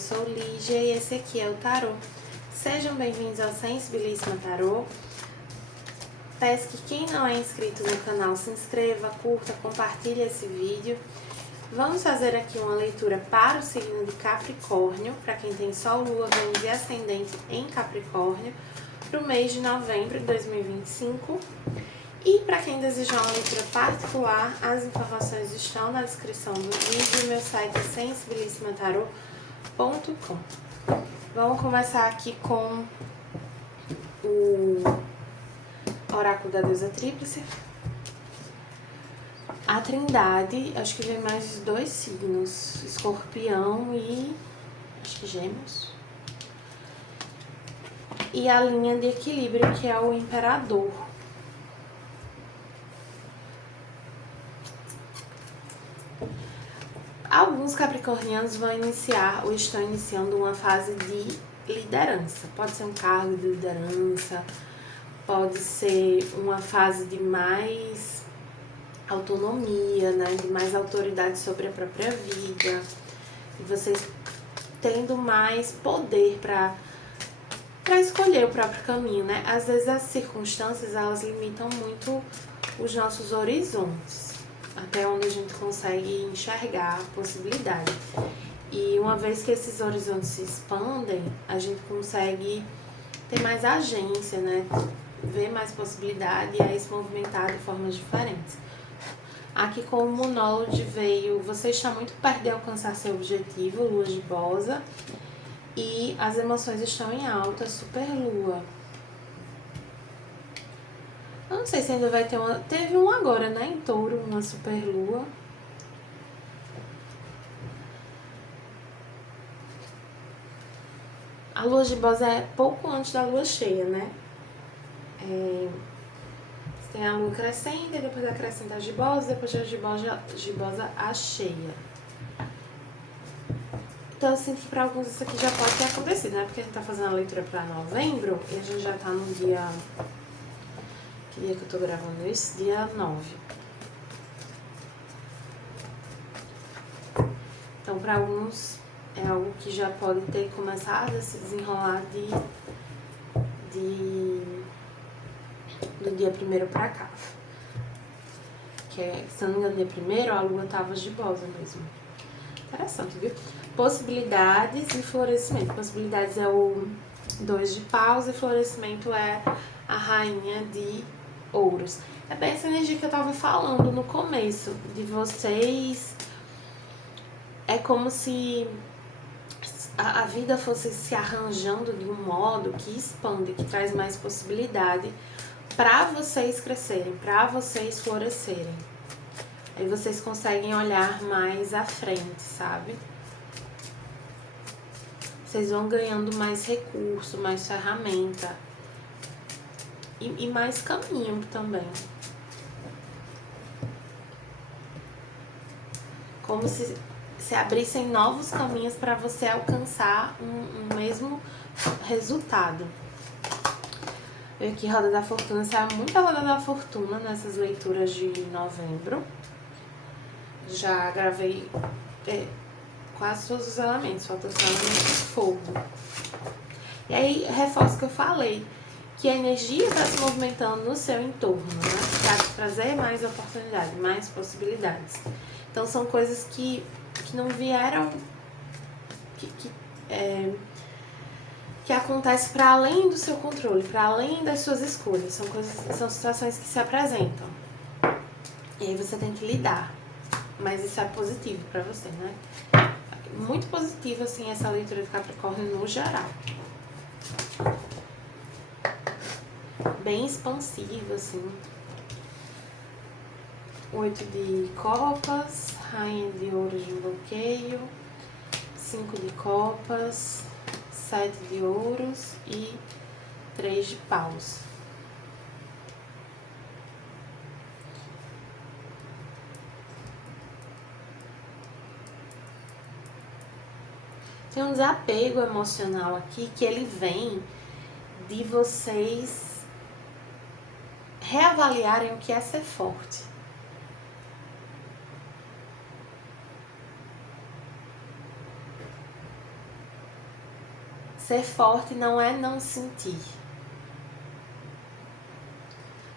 sou Lígia e esse aqui é o Tarô. Sejam bem-vindos ao Sensibilíssima Tarô. Peço que quem não é inscrito no canal se inscreva, curta, compartilhe esse vídeo. Vamos fazer aqui uma leitura para o signo de Capricórnio, para quem tem Sol, Lua, Vênus e Ascendente em Capricórnio, para o mês de novembro de 2025. E para quem desejar uma leitura particular, as informações estão na descrição do vídeo. Meu site é sensibilissimatarot.com. Vamos começar aqui com o oráculo da deusa tríplice. A Trindade, acho que vem mais dois signos, Escorpião e acho que Gêmeos. E a linha de equilíbrio, que é o Imperador. Alguns capricornianos vão iniciar ou estão iniciando uma fase de liderança. Pode ser um cargo de liderança, pode ser uma fase de mais autonomia, né, de mais autoridade sobre a própria vida, e vocês tendo mais poder para escolher o próprio caminho, né? Às vezes as circunstâncias, elas limitam muito os nossos horizontes, até onde a gente consegue enxergar a possibilidade. E uma vez que esses horizontes se expandem, a gente consegue ter mais agência, né? Ver mais possibilidade e aí se movimentar de formas diferentes. Aqui com o monólogo veio, você está muito perto de alcançar seu objetivo, lua gibosa, e as emoções estão em alta, super lua. Eu não sei se ainda vai ter uma, teve um agora, né, em touro, uma super lua. A lua gibosa é pouco antes da lua cheia, né? Tem a lua crescente, depois da crescente a gibosa, depois da gibosa a cheia. Então eu sinto que para alguns isso aqui já pode ter acontecido, né? Porque a gente tá fazendo a leitura para novembro e a gente já tá no dia... Que dia que eu tô gravando isso? Dia 9. Então para alguns é algo que já pode ter começado a se desenrolar do dia 1º pra cá. Que é, se não me engano, dia 1º a lua tava gibosa mesmo. Interessante, viu? Possibilidades e florescimento. Possibilidades é o 2 de paus e florescimento é a rainha de ouros. É bem essa energia que eu tava falando no começo, de vocês. É como se a vida fosse se arranjando de um modo que expande, que traz mais possibilidade para vocês crescerem, para vocês florescerem. Aí vocês conseguem olhar mais à frente, sabe? Vocês vão ganhando mais recurso, mais ferramenta e mais caminho também. Como se abrissem novos caminhos para você alcançar um mesmo resultado. Eu aqui, Roda da Fortuna, saiu muita Roda da Fortuna nessas leituras de novembro. Já gravei quase todos os elementos, falta só o elemento de fogo. E aí, reforço que eu falei, que a energia está se movimentando no seu entorno, né? Para trazer mais oportunidades, mais possibilidades. Então, são coisas que não vieram, que acontece para além do seu controle, para além das suas escolhas. São situações que se apresentam. E aí você tem que lidar. Mas isso é positivo para você, né? Muito positivo, assim, essa leitura de Capricórnio no geral. Bem expansivo, assim. 8 de copas, rainha de ouros de bloqueio, 5 de copas, 7 de ouros e 3 de paus. Tem um desapego emocional aqui que ele vem de vocês reavaliarem o que é ser forte. Ser forte não é não sentir.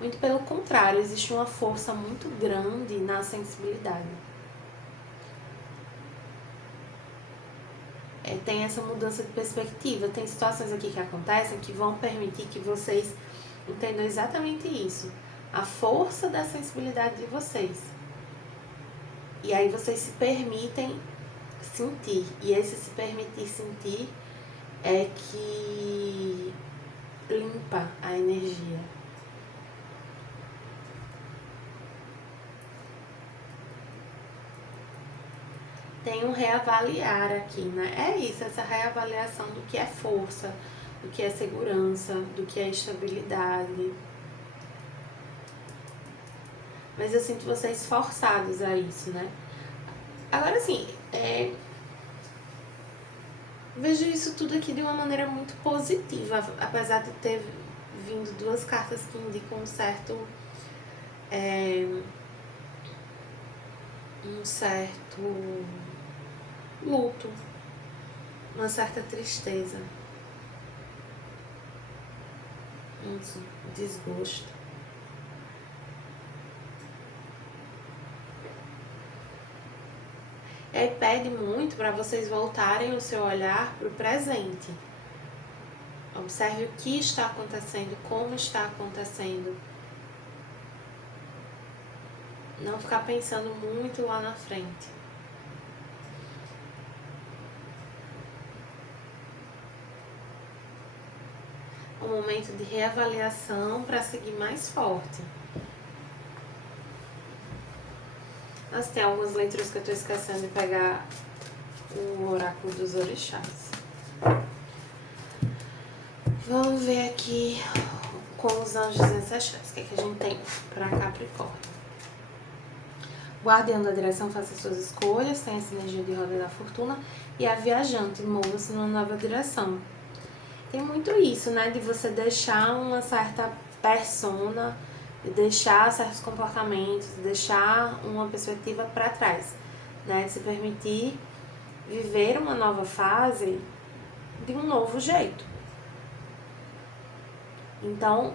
Muito pelo contrário, existe uma força muito grande na sensibilidade. Tem essa mudança de perspectiva. Tem situações aqui que acontecem que vão permitir que vocês entendam exatamente isso. A força da sensibilidade de vocês. E aí vocês se permitem sentir. E esse se permitir sentir é que limpa a energia. Tem um reavaliar aqui, né? É isso, essa reavaliação do que é força, do que é segurança, do que é estabilidade. Mas eu sinto vocês forçados a isso, né? Agora, assim, vejo isso tudo aqui de uma maneira muito positiva, apesar de ter vindo duas cartas que indicam um certo luto, uma certa tristeza, um desgosto. E aí pede muito para vocês voltarem o seu olhar para o presente. Observe o que está acontecendo, como está acontecendo. Não ficar pensando muito lá na frente. Um momento de reavaliação para seguir mais forte. Mas tem algumas leituras que eu estou esquecendo de pegar o oráculo dos orixás. Vamos ver aqui com os anjos ancestrais. O que a gente tem para Capricórnio? Guardião da direção, faça suas escolhas. Tem essa energia de roda da fortuna. E a viajante, mova-se numa nova direção. Tem muito isso, né? De você deixar uma certa persona, de deixar certos comportamentos, de deixar uma perspectiva para trás, né? De se permitir viver uma nova fase de um novo jeito. Então,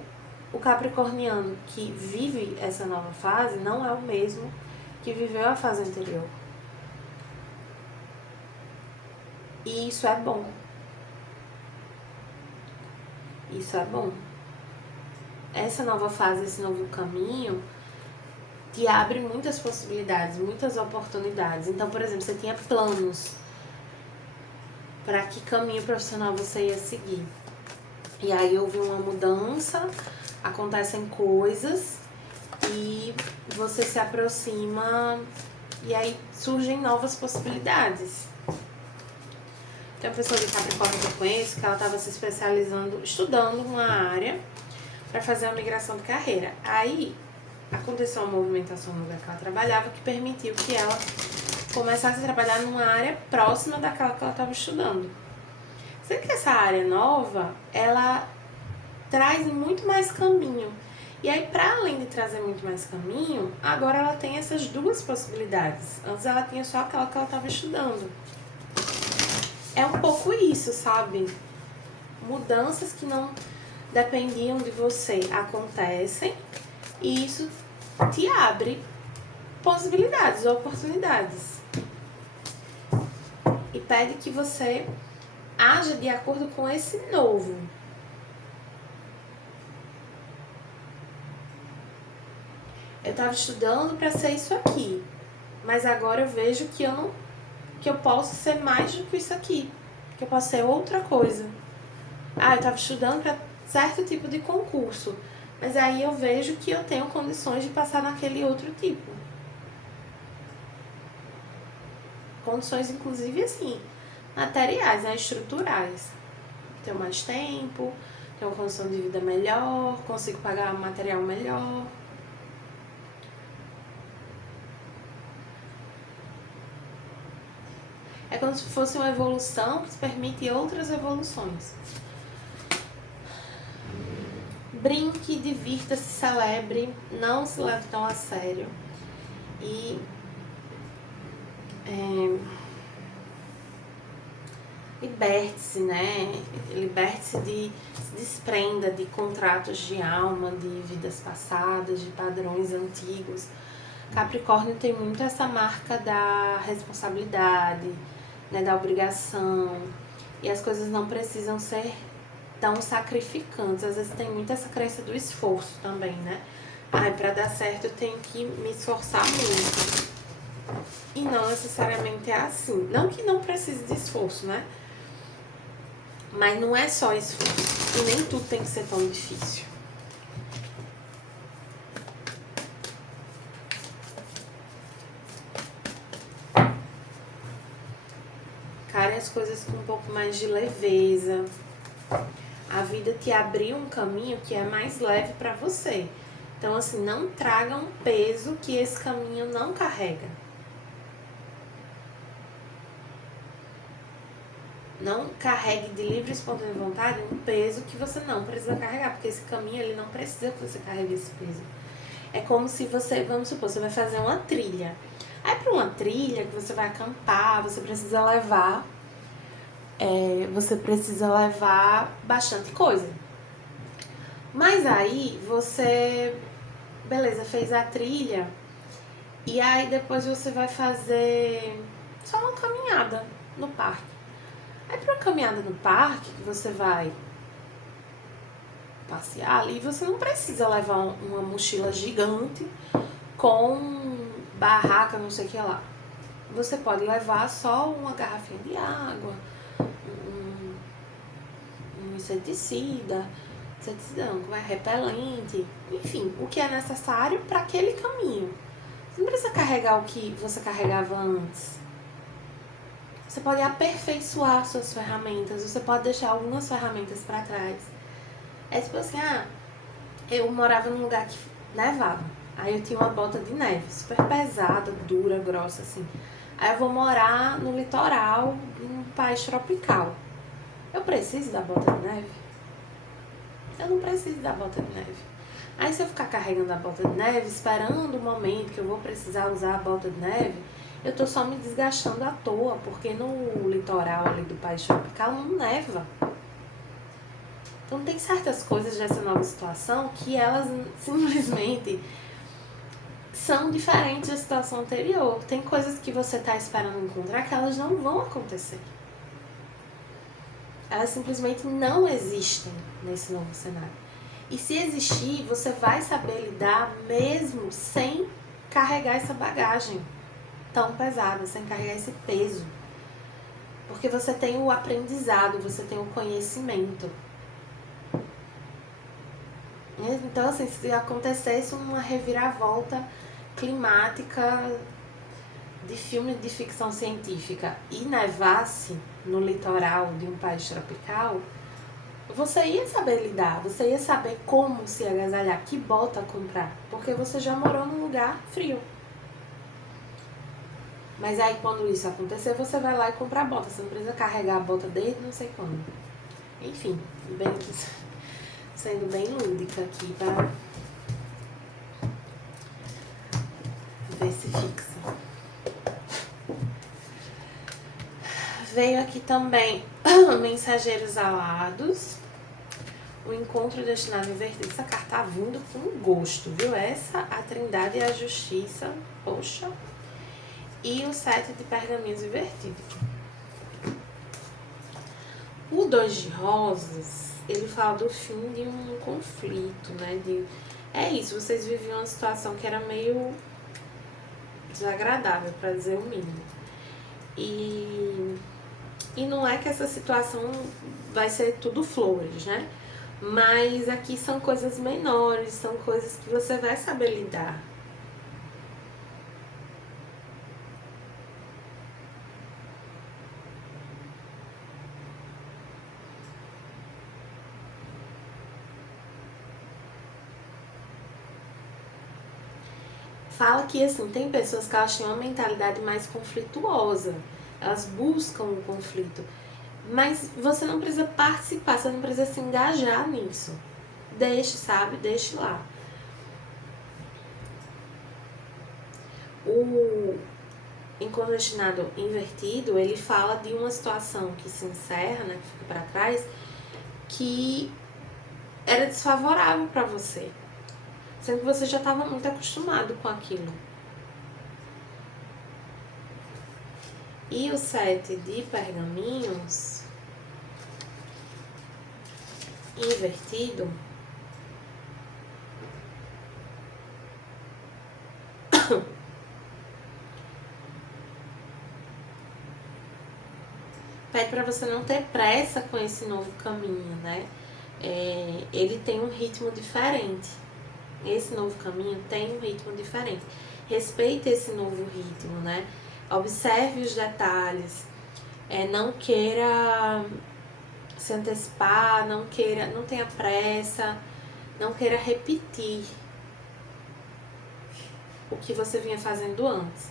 o capricorniano que vive essa nova fase não é o mesmo que viveu a fase anterior. E isso é bom. Isso é bom. Essa nova fase, esse novo caminho, te abre muitas possibilidades, muitas oportunidades. Então, por exemplo, você tinha planos para que caminho profissional você ia seguir. E aí houve uma mudança, acontecem coisas e você se aproxima e aí surgem novas possibilidades. Tem uma pessoa de Capricórnio que eu conheço que ela estava se especializando, estudando uma área para fazer uma migração de carreira. Aí aconteceu uma movimentação no lugar que ela trabalhava que permitiu que ela começasse a trabalhar numa área próxima daquela que ela estava estudando. Sendo que essa área nova, ela traz muito mais caminho. E aí, para além de trazer muito mais caminho, agora ela tem essas duas possibilidades. Antes ela tinha só aquela que ela estava estudando. É um pouco isso, sabe? Mudanças que não dependiam de você acontecem e isso te abre possibilidades, oportunidades. E pede que você haja de acordo com esse novo. Eu estava estudando para ser isso aqui, mas agora eu vejo que eu posso ser mais do que isso aqui, que eu posso ser outra coisa. Eu estava estudando para certo tipo de concurso, mas aí eu vejo que eu tenho condições de passar naquele outro tipo. Condições, inclusive, assim, materiais, né, estruturais. Tenho mais tempo, tenho uma condição de vida melhor, consigo pagar material melhor. É como se fosse uma evolução que permite outras evoluções. Brinque, divirta-se, celebre, não se leve tão a sério. E liberte-se, né? Liberte-se se desprenda de contratos de alma, de vidas passadas, de padrões antigos. Capricórnio tem muito essa marca da responsabilidade, né, da obrigação, e as coisas não precisam ser tão sacrificantes. Às vezes tem muito essa crença do esforço também, né? Ai, pra dar certo eu tenho que me esforçar muito. E não necessariamente é assim. Não que não precise de esforço, né? Mas não é só esforço. E nem tudo tem que ser tão difícil. Encare as coisas com um pouco mais de leveza. A vida te abriu um caminho que é mais leve para você. Então, assim, não traga um peso que esse caminho não carrega. Não carregue de livre e espontânea vontade um peso que você não precisa carregar, porque esse caminho ele não precisa que você carregue esse peso. É como se você, vamos supor, você vai fazer uma trilha. Aí para uma trilha que você vai acampar, você precisa levar bastante coisa. Mas aí você, beleza, fez a trilha e aí depois você vai fazer só uma caminhada no parque. Aí pra uma caminhada no parque que você vai passear ali, você não precisa levar uma mochila gigante com barraca, não sei o que lá. Você pode levar só uma garrafinha de água, um inseticida, repelente, enfim, o que é necessário para aquele caminho. Você não precisa carregar o que você carregava antes. Você pode aperfeiçoar suas ferramentas, você pode deixar algumas ferramentas para trás. É tipo assim, eu morava num lugar que nevava. Aí eu tinha uma bota de neve, super pesada, dura, grossa, assim. Aí eu vou morar no litoral, num país tropical. Eu preciso da bota de neve? Eu não preciso da bota de neve. Aí se eu ficar carregando a bota de neve, esperando o momento que eu vou precisar usar a bota de neve, eu tô só me desgastando à toa, porque no litoral ali do país tropical não neva. Então tem certas coisas dessa nova situação que elas simplesmente são diferentes da situação anterior. Tem coisas que você tá esperando encontrar que elas não vão acontecer. Elas simplesmente não existem nesse novo cenário. E se existir, você vai saber lidar mesmo sem carregar essa bagagem tão pesada, sem carregar esse peso. Porque você tem o aprendizado, você tem o conhecimento. Então, assim, se acontecesse uma reviravolta climática de filme de ficção científica e nevasse no litoral de um país tropical, você ia saber lidar, você ia saber como se agasalhar, que bota comprar, porque você já morou num lugar frio. Mas aí quando isso acontecer, você vai lá e compra a bota, você não precisa carregar a bota desde não sei quando. Enfim, sendo bem lúdica aqui para ver se fixa. Veio aqui também Mensageiros Alados, o encontro destinado a inverter. Essa carta tá vindo com gosto, viu? Essa, a Trindade e a Justiça, poxa. E o 7 de pergaminhos invertido. O 2 de rosas, ele fala do fim de um conflito, né? É isso, vocês viviam uma situação que era meio desagradável, para dizer o mínimo. E não é que essa situação vai ser tudo flores, né? Mas aqui são coisas menores, são coisas que você vai saber lidar. Fala que, assim, tem pessoas que elas têm uma mentalidade mais conflituosa. Elas buscam o conflito. Mas você não precisa participar, você não precisa se engajar nisso. Deixe, sabe? Deixe lá. incondestinado invertido, ele fala de uma situação que se encerra, né, que fica para trás, que era desfavorável para você, sendo que você já estava muito acostumado com aquilo. E o 7 de pergaminhos invertido pede para você não ter pressa com esse novo caminho, né? Ele tem um ritmo diferente. Esse novo caminho tem um ritmo diferente. Respeite esse novo ritmo, né? Observe os detalhes. Não queira se antecipar, não tenha pressa, não queira repetir o que você vinha fazendo antes.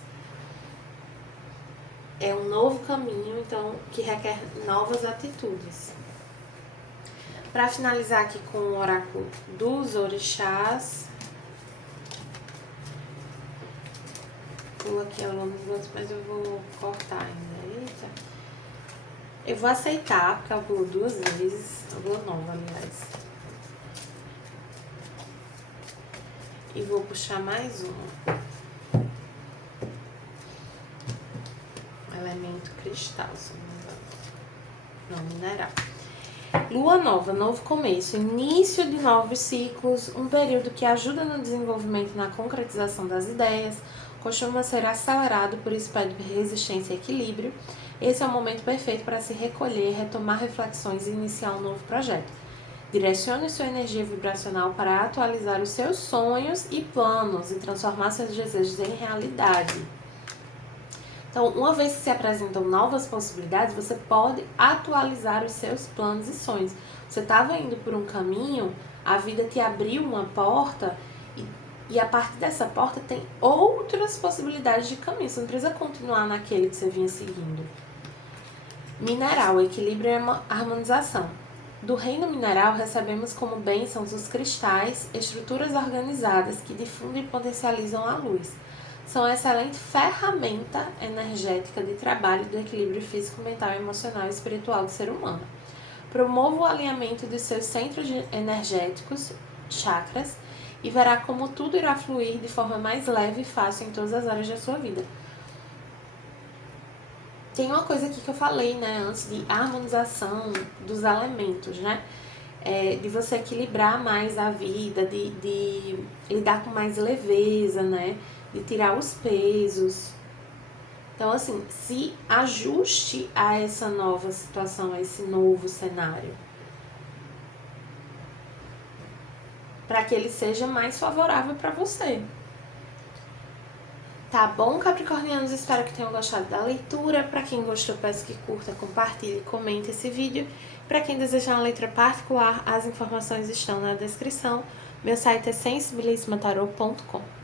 É um novo caminho, então, que requer novas atitudes. Para finalizar aqui com o oráculo dos orixás, pula aqui ao longo dos outros, mas eu vou cortar ainda. Eita. Eu vou aceitar, porque ela pulou 2 vezes, a lua nova, aliás. E vou puxar mais uma. Elemento cristal, se não me engano. Não, mineral. Lua nova, novo começo, início de novos ciclos, um período que ajuda no desenvolvimento e na concretização das ideias, costuma ser acelerado, por isso pede resistência e equilíbrio. Esse é o momento perfeito para se recolher, retomar reflexões e iniciar um novo projeto. Direcione sua energia vibracional para atualizar os seus sonhos e planos e transformar seus desejos em realidade. Então, uma vez que se apresentam novas possibilidades, você pode atualizar os seus planos e sonhos. Você estava indo por um caminho, a vida te abriu uma porta e a partir dessa porta tem outras possibilidades de caminho. Você não precisa continuar naquele que você vinha seguindo. Mineral, equilíbrio e harmonização. Do reino mineral, recebemos como bênçãos os cristais, estruturas organizadas que difundem e potencializam a luz. São excelente ferramenta energética de trabalho do equilíbrio físico, mental, emocional e espiritual do ser humano. Promova o alinhamento de seus centros energéticos, chakras, e verá como tudo irá fluir de forma mais leve e fácil em todas as áreas da sua vida. Tem uma coisa aqui que eu falei, né, antes, de harmonização dos elementos, né? De você equilibrar mais a vida, de lidar com mais leveza, né? De tirar os pesos. Então, assim, se ajuste a essa nova situação, a esse novo cenário, para que ele seja mais favorável para você. Tá bom, capricornianos? Espero que tenham gostado da leitura. Para quem gostou, peço que curta, compartilhe e comente esse vídeo. Para quem desejar uma leitura particular, as informações estão na descrição. Meu site é sensibilismatarot.com.